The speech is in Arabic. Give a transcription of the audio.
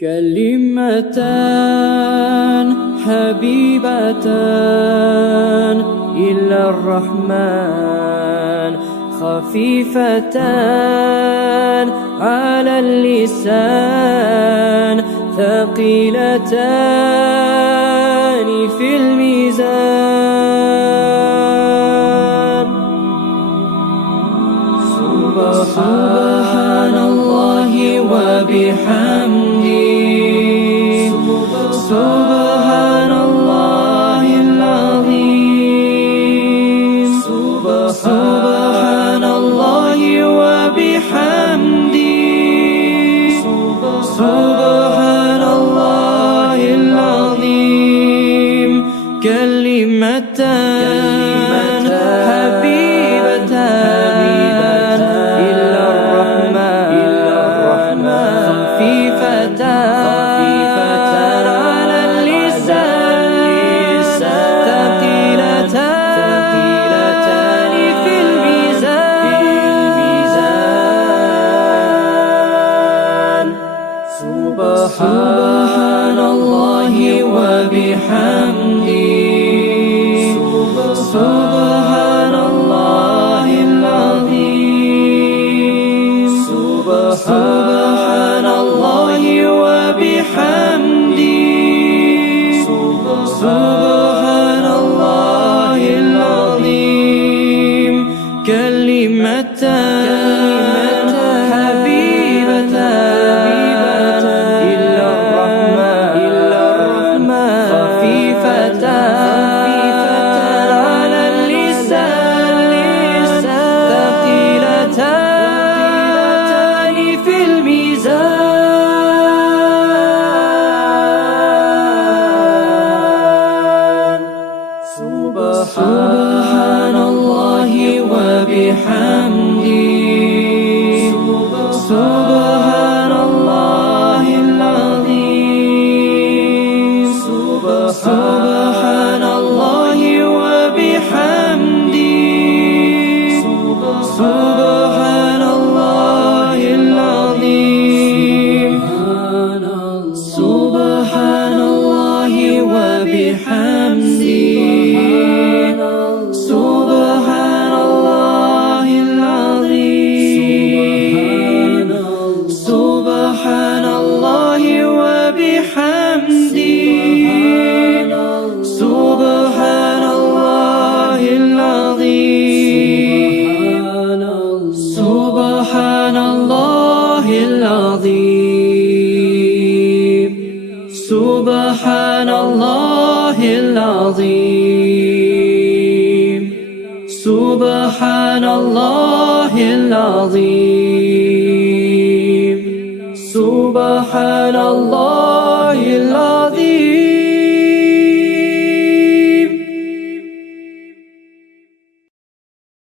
كلمتان حبيبتان إلى الرحمن خفيفتان على اللسان ثقيلتان في الميزان. سبحان الله وبحمده سبحان الله العظيم. سبحان الله وبحمده سبحان الله العظيم. كلمتان حبيبتان إلى الرحمن خفيفتان على اللسان ثقيلتان في الميزان. سبحان الله وبحمده سبحان الله العظيم. سبحان الله وبحمده سبحان الله العظيم. كلمتان حبيبتان إلى الرحمن خفيفتان على اللسان ثقيلتان في الميزان. سبحان الله وبحمده سبحان الله العظيم. سبحان الله وبحمده سبحان الله العظيم. سبحان الله وبحمده سبحان الله العظيم. سبحان الله وبحمده سبحان الله العظيم. سبحان الله العظيم. سبحان الله العظيم. سبحان الله العظيم. سبحان الله العظيم.